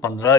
15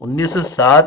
1907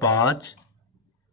5